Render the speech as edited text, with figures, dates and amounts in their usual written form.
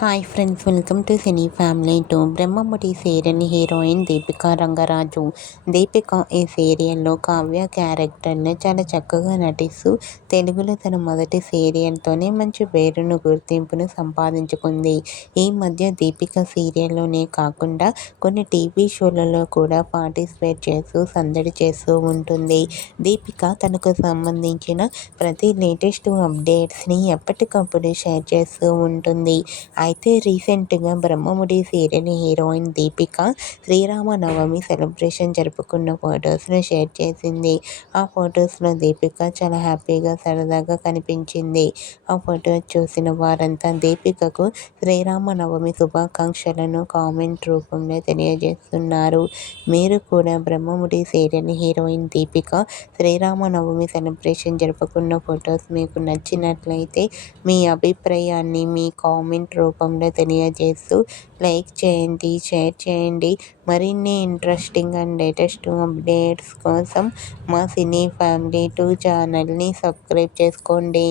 Hi friends, welcome to cine family two. Brahmamudi serial heroine Deepika Rangaraju. Deepika ఈ సీరియల్లో కావ్య క్యారెక్టర్ని చాలా చక్కగా నటిస్తూ తెలుగులో తన మొదటి సీరియల్తోనే మంచి పేరును గుర్తింపును సంపాదించుకుంది. ఈ మధ్య దీపిక సీరియల్లోనే కాకుండా కొన్ని టీవీ షోలలో కూడా పార్టిసిపేట్ చేస్తూ సందడి చేస్తూ ఉంటుంది. దీపిక తనకు సంబంధించిన ప్రతి లేటెస్ట్ అప్డేట్స్ని ఎప్పటికప్పుడు షేర్ చేస్తూ ఉంటుంది. అయితే రీసెంట్గా Brahmamudi serial heroine Deepika Sriramanavami celebration జరుపుకున్న ఫొటోస్ను షేర్ చేసింది. ఆ ఫొటోస్లో దీపిక చాలా హ్యాపీగా సరదాగా కనిపించింది. ఆ ఫొటోస్ చూసిన వారంతా దీపికకు శ్రీరామనవమి శుభాకాంక్షలను కామెంట్ రూపంలో తెలియజేస్తున్నారు. మీరు కూడా Brahmamudi serial heroine Deepika Sriramanavami celebration జరుపుకున్న ఫొటోస్ మీకు నచ్చినట్లయితే మీ అభిప్రాయాన్ని మీ కామెంట్ రూపంలో తెలియజేస్తూ లైక్ చేయండి, షేర్ చేయండి. మరిన్ని ఇంట్రెస్టింగ్ అండ్ లేటెస్ట్ అప్డేట్స్ కోసం మా సినీ ఫ్యామిలీ 2 ఛానల్ని సబ్స్క్రైబ్ చేసుకోండి.